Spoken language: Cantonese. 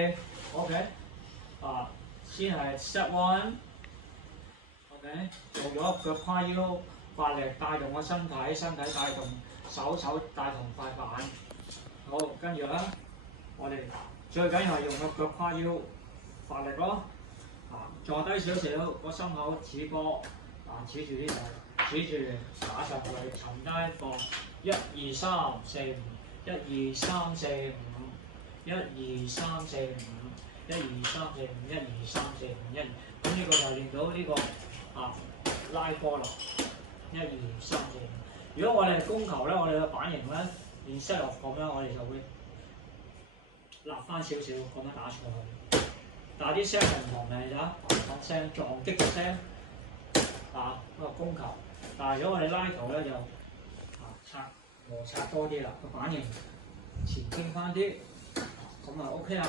哋 OK 先係 step one。OK， 做咗腳跨腰，發力帶動個身體，身體帶動手帶動塊板。好，跟住咧，我哋最緊要係用個腳跨腰發力咯。坐低少少，個心口指波指住呢度，指住打上去，沉低放1、2、3、4、5，1、2、3、4、5，1、2、3、4、5，1、2、3、4、5，1、2、3、4、5，1。咁呢個就練到呢個拉波啦。1、2、3、4、5。如果我哋係攻球咧，我哋嘅板型咧，instead of咁樣，我哋就會立翻少少咁樣打上去。但係啲聲唔同嘅咋，砰聲撞擊嘅聲，個攻球。但係如果我哋拉球咧，就摩擦多啲啦，個板型前傾翻啲，咁啊 OK 啦。